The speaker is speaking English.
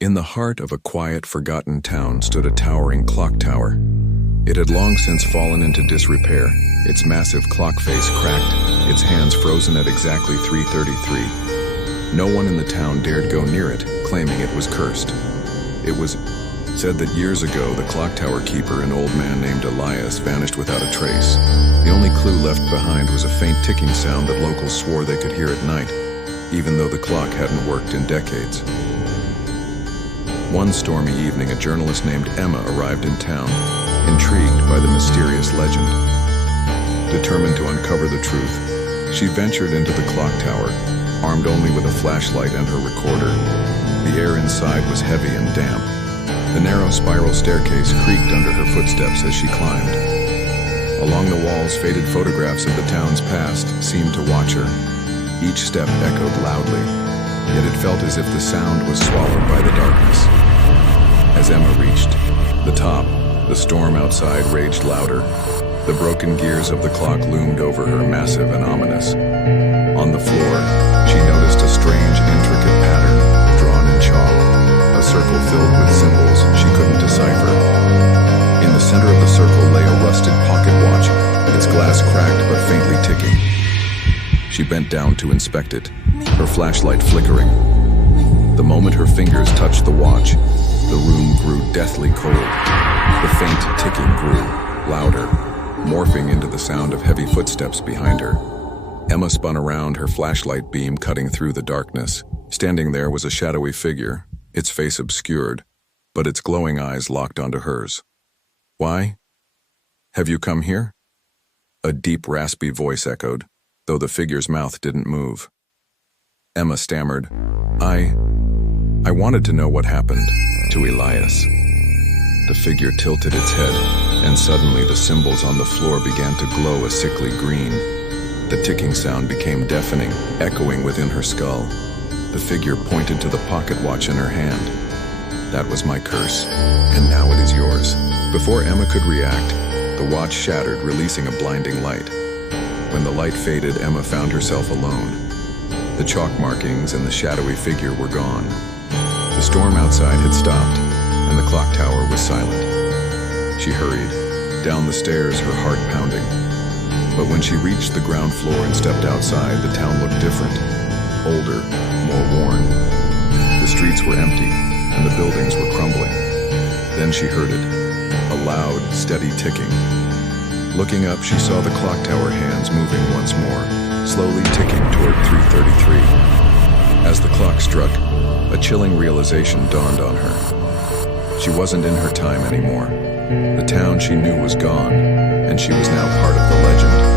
In the heart of a quiet, forgotten town stood a towering clock tower. It had long since fallen into disrepair, its massive clock face cracked, its hands frozen at exactly 3:33. No one in the town dared go near it, claiming it was cursed. It was said that years ago the clock tower keeper, an old man named Elias, vanished without a trace. The only clue left behind was a faint ticking sound that locals swore they could hear at night, even though the clock hadn't worked in decades. One stormy evening, a journalist named Emma arrived in town, intrigued by the mysterious legend. Determined to uncover the truth, she ventured into the clock tower, armed only with a flashlight and her recorder. The air inside was heavy and damp. The narrow spiral staircase creaked under her footsteps as she climbed. Along the walls, faded photographs of the town's past seemed to watch her. Each step echoed loudly, yet it felt as if the sound was swallowed by the darkness. As Emma reached the top, the storm outside raged louder. The broken gears of the clock loomed over her, massive and ominous. On the floor, she noticed a strange, intricate pattern drawn in chalk, a circle filled with symbols she couldn't decipher. In the center of the circle lay a rusted pocket watch, its glass cracked but faintly ticking. She bent down to inspect it, her flashlight flickering. The moment her fingers touched the watch, the room grew deathly cold. The faint ticking grew louder, morphing into the sound of heavy footsteps behind her. Emma spun around, her flashlight beam cutting through the darkness. Standing there was a shadowy figure, its face obscured, but its glowing eyes locked onto hers. "Why? Have you come here?" A deep, raspy voice echoed, though the figure's mouth didn't move. Emma stammered, I wanted to know what happened to Elias." The figure tilted its head, and suddenly the symbols on the floor began to glow a sickly green. The ticking sound became deafening, echoing within her skull. The figure pointed to the pocket watch in her hand. "That was my curse, and now it is yours." Before Emma could react, the watch shattered, releasing a blinding light. When the light faded, Emma found herself alone. The chalk markings and the shadowy figure were gone. The storm outside had stopped, and the clock tower was silent. She hurried down the stairs, her heart pounding. But when she reached the ground floor and stepped outside, the town looked different, older, more worn. The streets were empty, and the buildings were crumbling. Then she heard it, a loud, steady ticking. Looking up, she saw the clock tower hands moving once more, slowly ticking toward 3:33. As the clock struck, a chilling realization dawned on her. She wasn't in her time anymore. The town she knew was gone, and she was now part of the legend.